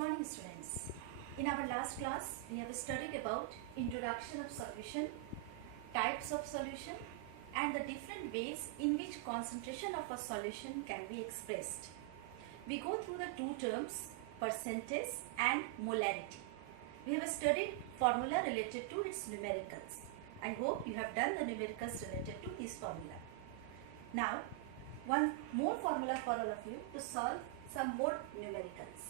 morning students. In our last class we have studied about introduction of solution, types of solution and the different ways in which concentration of a solution can be expressed. We go through the two terms percentage and molarity. We have studied formula related to its numericals. I hope you have done the numericals related to this formula. Now one more formula for all of you to solve some more numericals.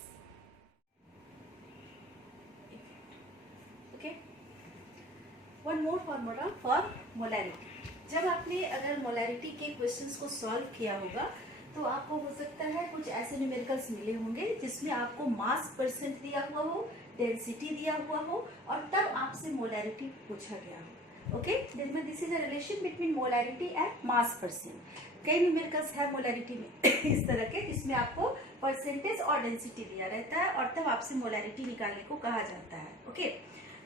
Okay, one more formula for molarity. जब आपने अगर molarity के questions को solve किया होगा तो आपको हो सकता है कुछ ऐसे न्यूमेरिकल्स मिले होंगे जिसमें आपको मास परसेंट दिया हुआ हो, डेंसिटी दिया हुआ हो और तब आपसे मोलारिटी पूछा गया हो. Okay, this is a relation between molarity and mass percent. कई न्यूमेरिकल्स है मोलारिटी में इस तरह के जिसमें आपको परसेंटेज और डेंसिटी दिया रहता है और तब आपसे मोलारिटी निकालने को कहा जाता है. ओके,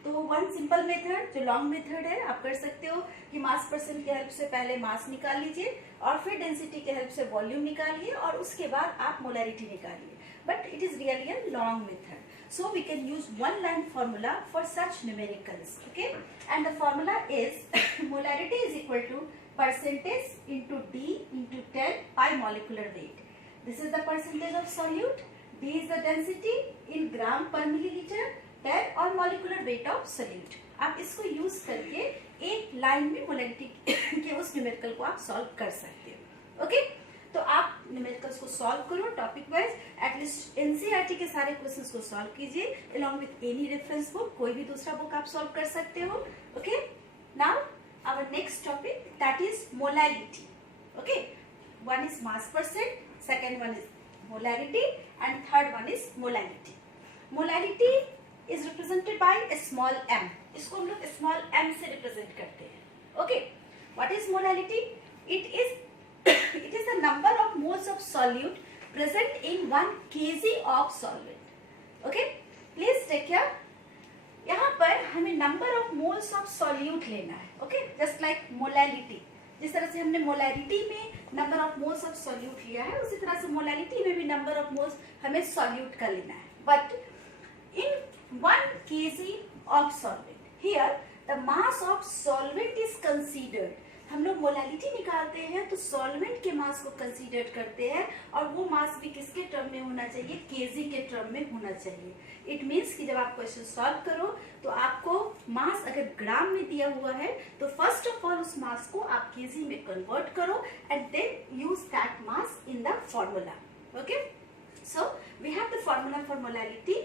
तो वन सिंपल मेथड जो लॉन्ग मेथड है आप कर सकते हो कि मास परसेंट के हेल्प से पहले मास निकाल लीजिए और फिर डेंसिटी के हेल्प से वॉल्यूम निकालिए और उसके बाद आप मोलारिटी निकालिए. But it is really a long method. So we can use one line formula for such numericals. Okay, and the formula is molarity is equal to percentage into D into 10 by molecular weight. This is the percentage of solute. D is the density in gram per milliliter. 10 और molecular weight of solute. आप इसको use करके एक line में molarity के उस numerical को आप सॉल्व कर सकते हो. ओके, तो आप न्यूमेरिकल्स को सॉल्व करो टॉपिक वाइज. एटलीस्ट एनसीईआरटी के सारे क्वेश्चंस को सॉल्व कीजिए along with any reference book. कोई भी दूसरा बुक आप सॉल्व कर सकते हो. Okay, now our next topic that is molarity. Okay, one is mass percent, second one is molarity and third one is molarity. Molarity is represented by a small m. इसको हम लोग small m से represent करते हैं. Okay, what is molarity? It is the number of moles of solute present in 1 kg of solvent. Okay, please take care. यहाँ पर हमें number of moles of solute लेना है. Okay, just like molality. जिस तरह से हमने molarity में number of moles of solute लिया है उसी तरह से molality में भी number of moles हमें solute का लेना है. But in 1 kg of solvent, here the mass of solvent is considered. हम लोग मोलारिटी निकालते हैं तो सॉल्वेंट के मास को कंसीडर करते हैं और वो मास भी किसके टर्म में होना चाहिए? केजी के टर्म में होना चाहिए. इट मीन्स कि जब आप क्वेश्चन सॉल्व करो तो आपको मास अगर ग्राम में दिया हुआ है तो फर्स्ट ऑफ ऑल उस मास को आप केजी में कन्वर्ट करो and then use that mass in the formula. Okay, so we have the formula for molarity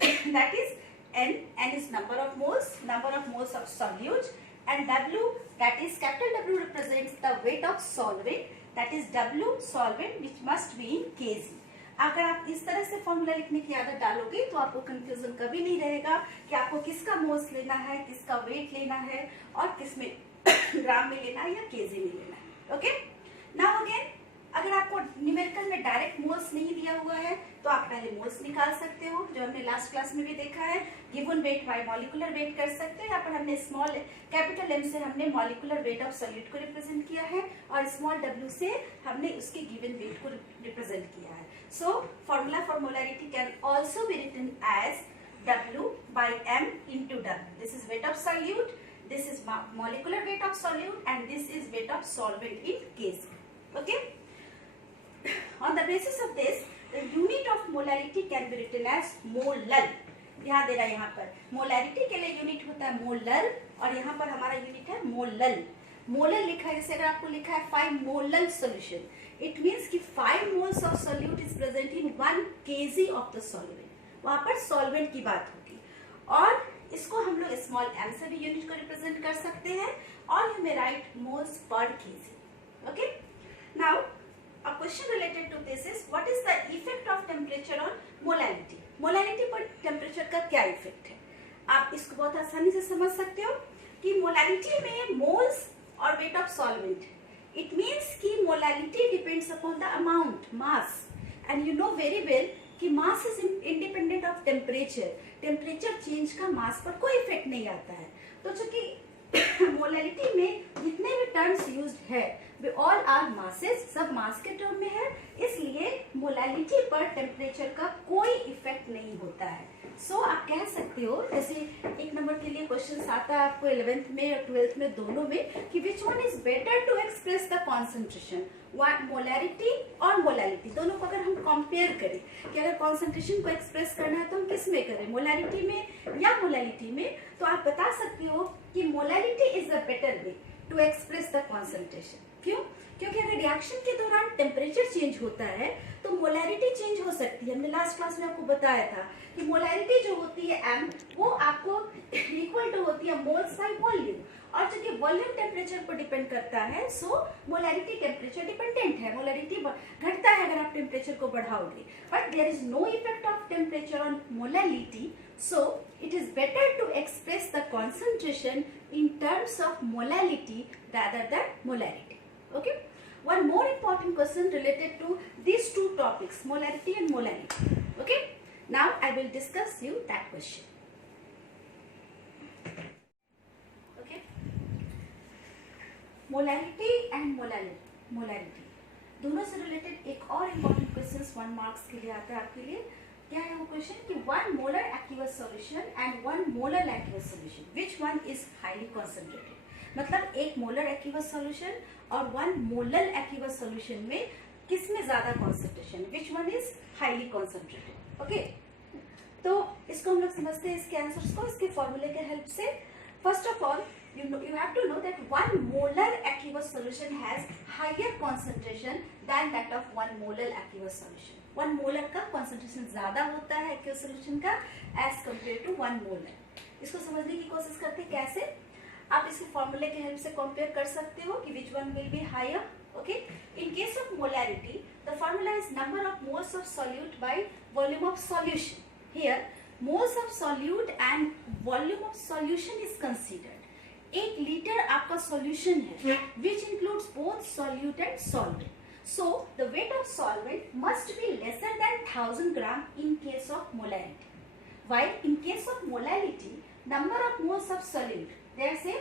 that is n is number of moles of solute and W, that is capital W, represents the weight of solvent, that is W solvent which must be in kg. अगर आप इस तरह से formula लिखने की आदत डालोगे तो आपको कंफ्यूजन कभी नहीं रहेगा कि आपको किसका मोल्स लेना है, किसका वेट लेना है और किसमें ग्राम में लेना है या केजी में लेना है. ओके, नाउ अगेन अगर आपको न्यूमेरिकल में डायरेक्ट मोल्स नहीं दिया हुआ है तो आप पहले मोल्स निकाल सकते हो जो हमने लास्ट क्लास में भी देखा है. Given weight by molecular wait कर सकते हो. यहाँ पर हमने स्मॉल कैपिटल एम से हमने मॉलिक्यूलर वेट ऑफ सॉल्यूट को रिप्रेजेंट किया है और स्मॉल डब्ल्यू से हमने उसके गिवन वेट को रिप्रेजेंट किया है. So formula for molarity can also be written as W by M into W. This is weight of solute, this is molecular weight of solute and this is weight of solvent in kg. Okay. On the basis of this, the unit of molarity can be written as molal. ध्यान देना, यहाँ पर molarity के लिए unit होता है molar और यहाँ पर हमारा यूनिट है मोलल. मोलल लिखा है जैसे अगर आपको लिखा है 5 मोलल सोल्यूशन, इट मीन्स कि 5 moles of solute is present in 1 kg of the solvent. वहां पर सॉल्वेंट की बात होगी और इसको हम लोग स्मॉल m से भी यूनिट को रिप्रेजेंट कर सकते हैं और you may right moles per kg. Okay, now a question related to this is what is the effect of temperature on molarity? Molarity पर टेम्परेचर का क्या इफेक्ट है? आप इसको बहुत आसानी से समझ सकते हो कि मोलारिटी में मोल्स और weight of solvent. It means कि molarity depends upon the amount mass and you know very well कि mass is independent of temperature. Temperature change का मास पर कोई इफेक्ट नहीं आता है. तो चूंकि मोलारिटी में जितने भी टर्म्स यूज्ड है वे ऑल आर मासेस, सब मास के टर्म में है, इसलिए मोलैलिटी पर टेम्परेचर का कोई इफेक्ट नहीं होता है। सो आप कह सकते हो, जैसे एक नंबर के लिए क्वेश्चन आता है आपको 11th में और 12th में दोनों में, कि which one is better to express the concentration, molarity और मोलैलिटी दोनों को अगर हम कंपेयर करें कि अगर कॉन्सेंट्रेशन को एक्सप्रेस करना है तो हम किस में करें, मोलैरिटी में या मोलैलिटी में, तो आप बता सकते हो कि molality is the better way to express the concentration. क्यों? क्योंकि अगर रिएक्शन के दौरान टेम्परेचर चेंज होता है तो मोलैरिटी चेंज हो सकती है। हमने लास्ट क्लास में आपको बताया था कि मोलैरिटी जो होती है M, वो आपको इक्वल टू होती है मोल्स बाय वॉल्यूम, और चूंकि वॉल्यूम टेम्परेचर पर डिपेंड करता है, सो मोलैरिटी टेम्परेचर डिपेंडेंट है। मोलैरिटी घटता है अगर आप टेम्परेचर को बढ़ाओगे, but there is no effect of temperature on molality, so it is better to express the concentration in terms of molality rather than molarity. Okay, one more important question related to these two topics, molarity and molality. Okay, now I will discuss you that question. Okay, molarity and molarity दोनों से related एक और important question 1 marks के लिए आता है आपके लिए। क्या है वो क्वेश्चन कि 1 molar aqueous solution and 1 molar aqueous solution, which one is highly concentrated. मतलब 1 मोलर एक्वस सॉल्यूशन और 1 मोलर एक्वस सॉल्यूशन में किसमें ज्यादा concentration, which one is highly concentrated. Okay, तो इसको हम लोग समझते हैं इसके आंसर्स को इसके फॉर्मूले के हेल्प से। First of all you have to know that 1 molar aqueous solution has higher concentration than that of 1 molar aqueous solution. 1 molar का concentration ज्यादा होता है aqueous solution का as compared to 1 molar. इसको समझने की कोशिश करते हैं कैसे। आप इसके फॉर्मूले के हेल्प से कंपेयर कर सकते हो कि which one will be higher. Okay, in case of molarity the formula is number of moles of solute by volume of solution. Here moles of solute and volume of solution is considered. 1 litre आपका solution है which includes both solute and solvent. So the weight of solvent must be lesser than 1000 gram in case of molarity. While in case of molality, number of moles of solute, there say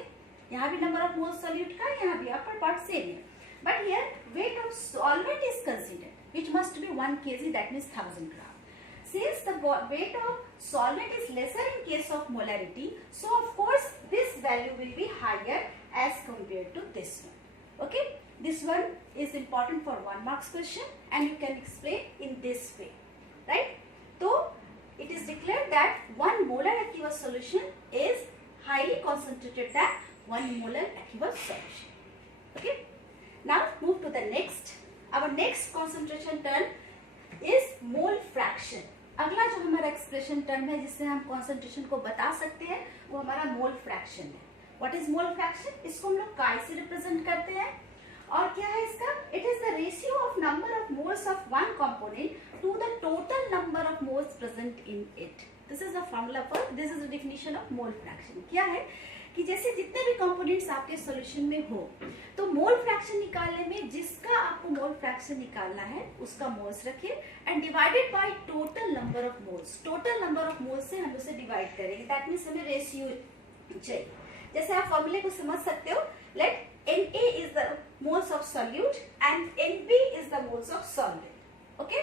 यहाँ भी number of moles solute का, यहाँ भी आपका part same है, but here weight of solvent is considered which must be 1 kg, that means 1000 gram. Since the weight of solvent is lesser in case of molarity, so of course this value will be higher as compared to this one. Okay, this one is important for 1 marks question and you can explain in this way, right? So it is declared that 1 molar aqueous solution is highly concentrated than 1 molar aqueous solution. Okay, now move to the next. Our next concentration term is mole fraction. अगला जो हमारा expression term है जिससे हम concentration को बता सकते हैं वो हमारा मोल फ्रैक्शन है। What is mole fraction? इसको हम लोग काय से रिप्रेजेंट करते हैं और क्या है इसका? It is the ratio of number of moles of one component to the total number of moles present in it. This is the formula for, this is the definition of mole fraction. क्या है कि जैसे जितने भी components आपके solution में हो तो मोल फ्रैक्शन निकालने में जिसका आपको मोल फ्रैक्शन निकालना है उसका मोल्स रखिए and divided by total number of moles. Total number of moles से हम उसे डिवाइड करेंगे, दैट मींस हमें रेशियो चाहिए। जैसे आप फॉर्मूले को समझ सकते हो, let Na is the moles of solute and Nb is the moles of solvent. Okay,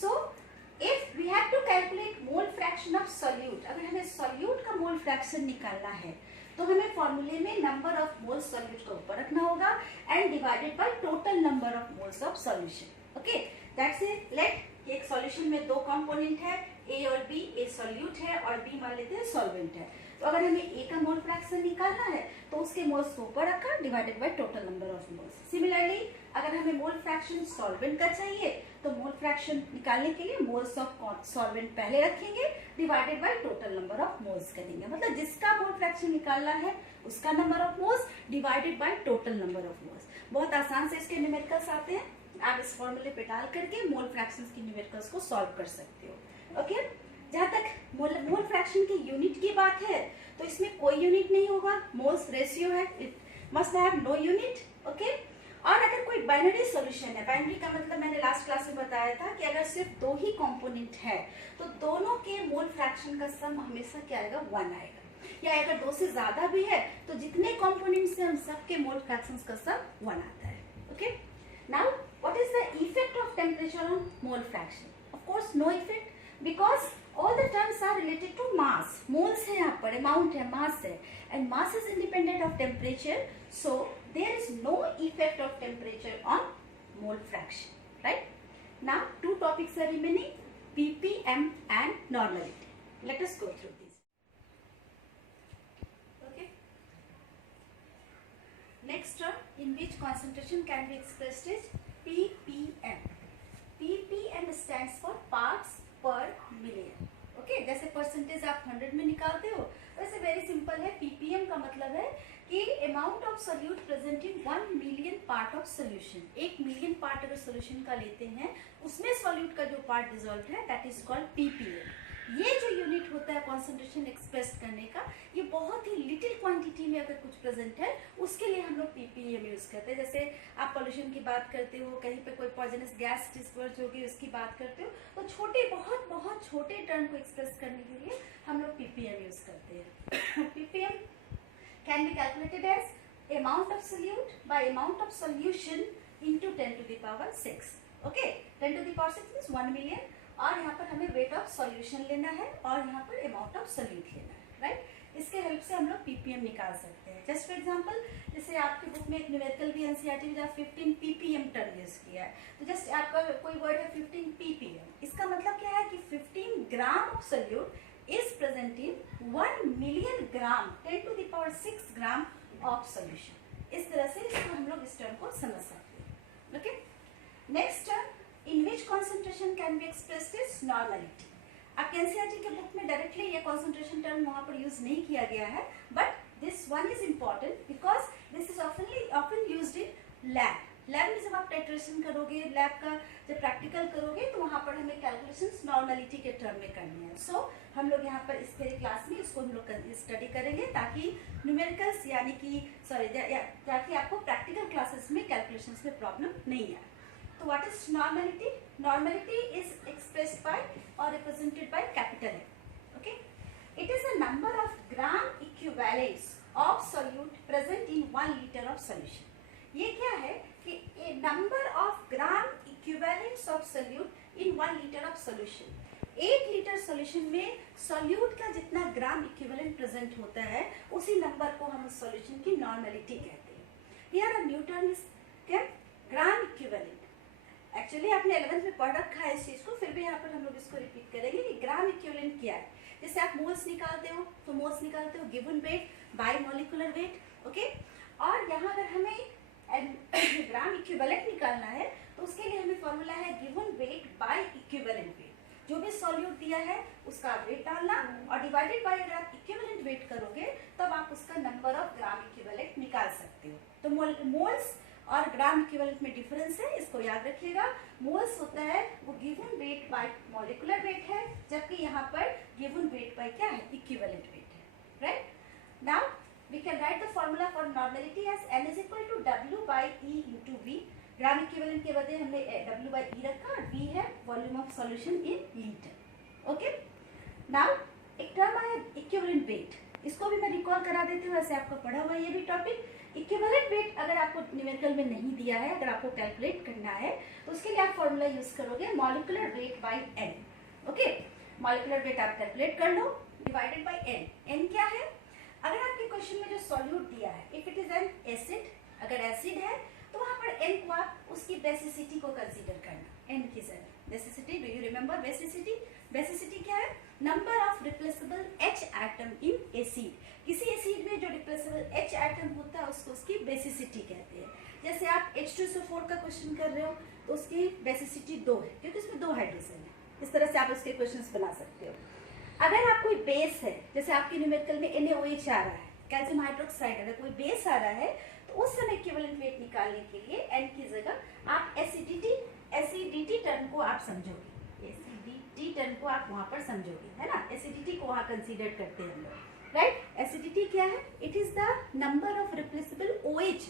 so if we have to calculate mole fraction of solute, अगर हमें सॉल्यूट का मोल फ्रैक्शन निकालना है तो हमें फॉर्मूले में नंबर ऑफ मोल्स सॉल्यूट को ऊपर रखना होगा and divided by total number of moles of solution. Okay, that's it. Let एक सॉल्यूशन में 2 कंपोनेंट है A और B, A सॉल्यूट है और B मान लेते हैं सॉल्वेंट है। तो अगर हमें A का मोल फ्रैक्शन निकालना है तो उसके मोल्स को ऊपर रखा divided by total number of moles. Similarly अगर हमें मोल फ्रैक्शन सॉल्वेंट का चाहिए तो मोल फ्रैक्शन निकालने के लिए मोल्स ऑफ सॉल्वेंट पहले रखेंगे divided by total number of moles करेंगे। मतलब जिसका मोल फ्रैक्शन निकालना है उसका number of moles divided by total number of moles. बहुत आसान से इसके न्यूमेरिकल्स आते हैं, आप इस फॉर्मूले पे डाल करके मोल फ्रैक्शंस की न्यूमेरिकल्स को सॉल्व कर सकते हो। ओके, जहाँ तक मोल फ्रैक्शन की यूनिट की बात है तो इसमें कोई यूनिट नहीं होगा, मोल्स रेशियो है, it must have no unit. Okay, और अगर कोई बाइनरी सॉल्यूशन है, बाइनरी का मतलब मैंने लास्ट क्लास में बताया था कि अगर सिर्फ 2 ही कंपोनेंट है तो दोनों के मोल फ्रैक्शन का सम हमेशा क्या आएगा? 1 आएगा। या अगर 2 से ज्यादा भी है तो जितने कंपोनेंट्स हैं उन सबके मोल फ्रैक्शंस का सम 1 आता है। Okay. Now, what is the effect of temperature on mole fraction? Of course, no effect, because all the terms are related to mass. Moles है यहाँ पर, amount है, mass है, and mass is independent of temperature, so there is no effect of temperature on mole fraction, right? Now, two topics are remaining: ppm and normality. Let us go through these. Okay. Next term, in which concentration can be expressed is ppm. ppm stands for parts per million. Okay, जैसे percentage आप 100 में निकालते हो, वैसे very simple है। ppm का मतलब है कि amount of solute present in 1 million part of solution. 1 million part अगर सोल्यूशन का लेते हैं, उसमें सोल्यूट का जो पार्ट डिसॉल्व है, दैट इज कॉल्ड ppm। ये जो यूनिट होता है कॉन्सेंट्रेशन एक्सप्रेस करने का, ये बहुत ही लिटिल क्वांटिटी में अगर कुछ प्रेजेंट है, उसके लिए हम लोग ppm यूज करते हैं। जैसे आप पोल्यूशन की बात करते हो, कहीं पे कोई पॉइजनस गैस डिस्पर्स होगी, उसकी बात करते हो, तो छोटे बहुत बहुत छोटे टर्म को एक्सप्रेस करने के लिए हम लोग ppm यूज करते हैं। ppm can be calculated as amount of solute by amount of solution into 10 to the power 6. Okay, 10 to the power 6 means 1 million, और यहाँ पर हमें वेट ऑफ सॉल्यूशन लेना है और यहाँ पर अमाउंट ऑफ सोल्यूट लेना है, राइट। इसके हेल्प से हम लोग ppm निकाल सकते हैं। जस्ट फॉर एग्जांपल, जैसे आपकी बुक में एक न्यूमेरिकल भी एनसीईआरटी में 15 ppm टर्म यूज किया है, तो जस्ट आपका कोई वर्ड है 15 ppm, इसका मतलब क्या है कि 15 gram of solute is present in 1 million gram 10 to the power 6 gram of solution. इस तरह से इसको हम लोग इस टर्म को समझ सकते हैं। Okay, next term in which concentration can be expressed as normality. अब एनसीईआरटी के बुक में डायरेक्टली ये concentration term वहाँ पर यूज नहीं किया गया है, but this one is important because this is often used in lab. Lab में जब आप टाइट्रेशन करोगे, लैब का जब प्रैक्टिकल करोगे, तो वहाँ पर हमें कैलकुलेशंस नॉर्मलिटी के टर्म में करनी है। सो हम लोग यहाँ पर इस मेरे क्लास में इसको हम लोग स्टडी करेंगे, ताकि न्यूमेरिकल्स यानी कि ताकि आपको प्रैक्टिकल क्लासेस में कैलकुलेशंस में प्रॉब्लम नहीं आए। So what is normality? Normality is expressed by or represented by capital M. Okay? It is a number of gram equivalents of solute present in 1 liter of solution. ये क्या है कि a number of gram equivalents of solute in 1 liter of solution. 1 litre solution में solute का जितना gram equivalent present होता है, उसी नंबर को हम उस सोल्यूशन की नॉर्मलिटी कहते हैं। Here a new term is क्या? Gram equivalent. एक्चुअली आपने 11th में पढ़ रखा है इस चीज को, फिर भी यहाँ पर हम लोग इसको रिपीट करेंगे कि ग्राम इक्विवेलेंट क्या है। जैसे आप मोल्स निकालते हो, तो मोल्स निकालते हो given weight by molecular wait, okay. और यहाँ अगर हमें ग्राम इक्विवेलेंट निकालना है, तो उसके लिए हमें फॉर्मूला है given weight by equivalent weight. जो भी सॉल्यूट दिया है उसका वेट डालना और डिवाइडेड बाय, अगर आप इक्विवेलेंट वेट करोगे तब आप उसका नंबर ऑफ ग्राम इक्विवेलेंट निकाल सकते हो। तो मोल्स और ग्राम इक्विवेलेंट में डिफरेंस है, इसको याद रखिएगा। मोल्स होता है वो given weight by molecular weight है, जबकि यहाँ पर गिवन वेट बाय क्या है? इक्विवेलेंट वेट है, right. Now we can write the formula for normality as n is equal to W by E into V। Gram equivalent के बदले हमने W बाय E रखा, और V है volume of solution in litre. Okay, now एक term आया equivalent weight, इसको भी मैं रिकॉल करा देती हूँ, वैसे आपका पढ़ा हुआ ये भी टॉपिक। इक्विवेलेंट वेट अगर आपको न्यूमेरिकल में नहीं दिया है, अगर आपको कैलकुलेट करना है, तो उसके लिए आप फॉर्मूला यूज करोगे molecular weight by n। Okay, molecular weight आप कैलकुलेट कर लो, डिवाइडेड बाय n। n क्या है? अगर आपके क्वेश्चन में जो सॉल्यूट दिया है, if it is an acid, अगर एसिड है तो वहां पर n को आप उसकी बेसिसिटी को कंसीडर करना। n की जगह basicity, do you remember basicity? Basicity क्या है? Number of replaceable H atom in acid. किसी एसिड में जो रिप्लेसेबल H एटम होता है उसको उसकी बेसिसिटी कहते हैं। जैसे आप H2SO4 का क्वेश्चन कर रहे हो, तो उसकी बेसिसिटी 2 है, क्योंकि उसमें 2 हाइड्रोजन है। इस तरह से आप उसके क्वेश्चंस बना सकते हो। अगर आप कोई बेस है, जैसे आपके न्यूमेरिकल में NaOH आ रहा है, कैल्शियम हाइड्रोक्साइड, अगर कोई बेस आ रहा है, तो उस समय इक्विवेलेंट वेट निकालने के लिए n की जगह आप एसिडिटी टर्म को आप समझोगे, एसिडिटी टर्म को आप वहां पर समझोगे, है ना। एसिडिटी को वहां कंसीडर करते हैं हम लोग, राइट। एसिडिटी क्या है? It is the number of replaceable OH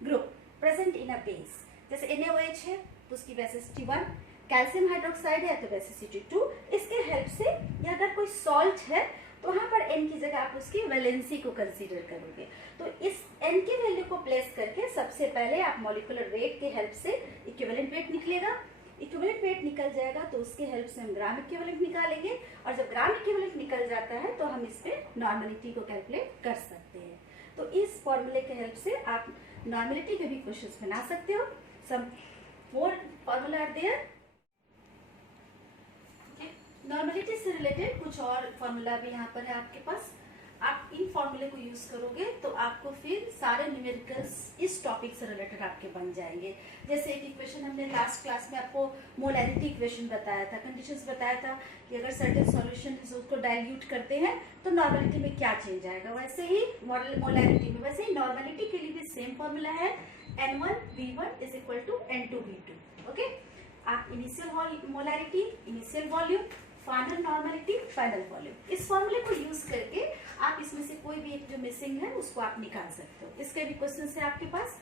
group present in a base. जैसे NaOH है तो उसकी बेसिसिटी 1, कैल्शियम हाइड्रोक्साइड है तो बेसिसिटी 2। इसके हेल्प से, या अगर कोई सॉल्ट है तो वहां पर n की जगह आप उसकी वैलेंसी को कंसीडर करोगे। तो इस n की वैल्यू को प्लेस करके सबसे पहले आप मॉलिक्यूलर वेट के हेल्प से इक्विवेलेंट वेट निकलेगा। इक्विवेलेंट वेट निकल जाएगा तो उसके हेल्प से हम ग्राम इक्विवेलेंट निकालेंगे, और जब ग्राम इक्विवेलेंट निकल जाता है तो हम इस पे नॉर्मेलिटी को कैलकुलेट कर सकते हैं। तो इस फॉर्मूले के हेल्प से आप नॉर्मेलिटी के भी क्वेश्चंस बना सकते हो। सम मोर फॉर्मूला आर देयर। नॉर्मेलिटी से रिलेटेड कुछ और फॉर्मूला भी यहाँ पर है आपके पास। आप इन फॉर्मूले को यूज करोगे तो आपको फिर सारे न्यूमेरिकल्स इस टॉपिक से रिलेटेड आपके बन जाएंगे। जैसे एक इक्वेशन हमने लास्ट क्लास में आपको मोलैरिटी इक्वेशन बताया था, कंडीशंस बताया था कि अगर सर्टेन सॉल्यूशन है उसको डाइल्यूट करते हैं तो नॉर्मेलिटी में क्या चेंज आएगा। वैसे ही मोलैरिटी में, वैसे ही नॉर्मेलिटी के लिए भी सेम फॉर्मूला है, N1V1 is equal to N2V2। Okay, आप initial molarity, initial volume, final normality, final volume, इस फॉर्मूले को यूज करके आप इसमें से कोई भी एक जो मिसिंग है उसको आप निकाल सकते हो। इसके भी क्वेश्चन है आपके पास।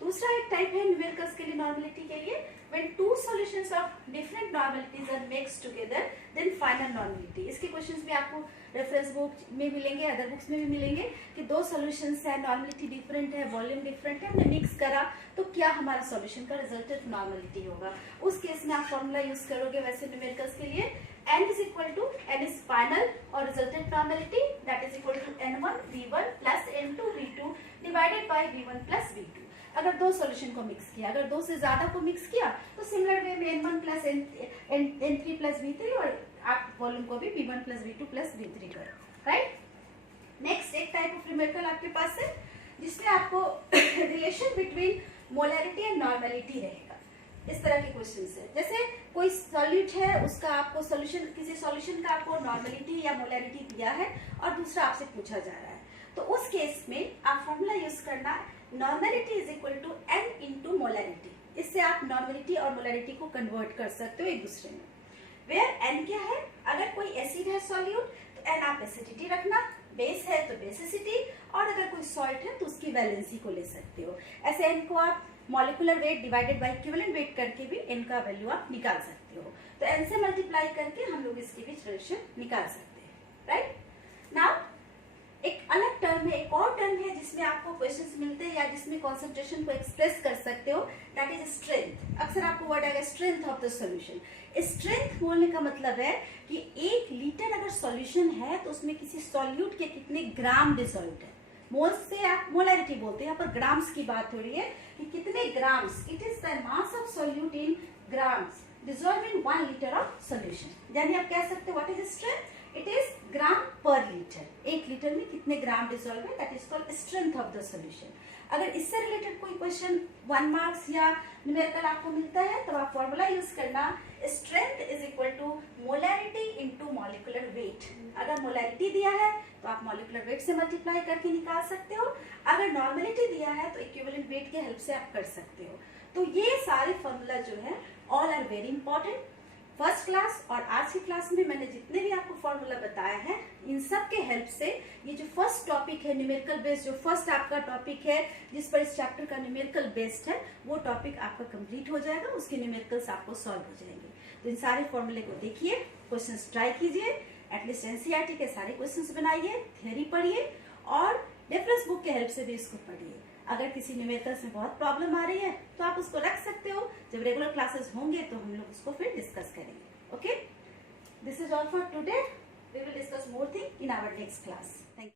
दूसरा एक टाइप है न्यूमेरिकल्स के लिए, नॉर्मेलिटी के लिए, when two solutions of different normalities are mixed together then final normality। इसके क्वेश्चंस भी आपको रेफरेंस बुक में मिलेंगे, अदर बुक्स में भी मिलेंगे कि दो सॉल्यूशंस है, नॉर्मेलिटी डिफरेंट है, वॉल्यूम डिफरेंट है, हमने मिक्स करा तो क्या हमारा सॉल्यूशन का रिजल्टेंट नॉर्मेलिटी होगा। उस केस में आप फॉर्मूला यूज करोगे वैसे न्यूमेरिकल्स के लिए n is equal to n is final or resultant normality, that is equal to n1 v1 plus n2 v2 divided by v1 plus v2। अगर दो सॉल्यूशन को मिक्स किया, अगर दो से ज्यादा को मिक्स किया तो सिमिलर वे में n1 plus n3 plus v3, और आप वॉल्यूम को भी v1 plus v2 plus v3 करो, राइट। नेक्स्ट एक टाइप ऑफ न्यूमेरिकल आपके पास है जिसमें आपको relation between molarity and normality रहेगा। इस तरह के क्वेश्चंस है, जैसे कोई सॉल्यूट है, उसका आपको सॉल्यूशन, किसी सॉल्यूशन का आपको नॉर्मेलिटी या मोलैरिटी दिया है और दूसरा आपसे पूछा जा रहा है, तो उस केस में आप फॉर्मूला यूज करना normality is equal to n into molarity. इससे आप नॉर्मेलिटी और मोलैरिटी को कन्वर्ट कर सकते हो एक दूसरे में। वेयर n क्या है, अगर कोई एसिड है सॉल्यूट तो n आप एसिडिटी रखना, बेस है तो बेसिसिटी, और अगर कोई सॉल्ट है तो उसकी वैलेंसी को ले सकते हो। ऐसे n को आप molecular weight divided by equivalent weight करके भी n का वैल्यू आप निकाल सकते हो। तो n से मल्टीप्लाई करके हम लोग इसके बीच रिलेशन निकाल सकते हैं, राइट। नाउ एक अलग टर्म है, एक और टर्म है जिसमें आपको क्वेश्चंस मिलते हैं या जिसमें कंसंट्रेशन को एक्सप्रेस कर सकते हो, दैट इज स्ट्रेंथ। अक्सर आपको वर्ड आएगा strength of the solution. Strength बोलने का मतलब है कि 1 लीटर अगर सॉल्यूशन है तो उसमें किसी सॉल्यूट के कितने ग्राम डिसॉल्व है। मोल्स से आप मोलैरिटी बोलते हैं, यहाँ पर ग्राम्स की बात हो रही है कि कितने grams, it is the mass of solute in grams dissolve in 1 litre of solution. यानी आप कह सकते हो what is strength, it is gram per litre. 1 litre में कितने ग्राम डिसॉल्व है, that is called strength of the solution. अगर इससे रिलेटेड कोई क्वेश्चन 1 मार्क्स या न्यूमेरिकल आपको मिलता है तो आप फॉर्मूला यूज करना strength is equal to molarity into molecular weight. अगर मोलैरिटी दिया है तो आप मॉलिक्यूलर वेट से मल्टीप्लाई करके निकाल सकते हो, अगर नॉर्मेलिटी दिया है तो इक्विवेलेंट वेट के हेल्प से आप कर सकते हो। तो ये सारे फॉर्मूला जो है all are very important. First class और आज की क्लास में मैंने जितने भी आपको फॉर्मूला बताया है, इन सब के हेल्प से ये जो फर्स्ट टॉपिक है न्यूमेरिकल बेस्ड, जो फर्स्ट आपका टॉपिक है जिस पर इस चैप्टर का न्यूमेरिकल बेस्ड है, वो टॉपिक आपका कंप्लीट हो जाएगा, उसके न्यूमेरिकल्स आपको सॉल्व हो जाएंगे। तो इन सारे फॉर्मूले को देखिए, क्वेश्चंस ट्राई कीजिए, एटलीस्ट एनसीईआरटी के सारे क्वेश्चंस बनाइए, थ्योरी पढ़िए और रेफरेंस बुक के हेल्प से भी इसको पढ़िए। अगर किसी न्यूमेरिकल्स में बहुत प्रॉब्लम आ रही है तो आप उसको रख सकते हो, जब रेगुलर क्लासेस होंगे तो हम लोग उसको फिर डिस्कस करेंगे। Okay, this is all for today, we will discuss more thing in our next class. Thank you.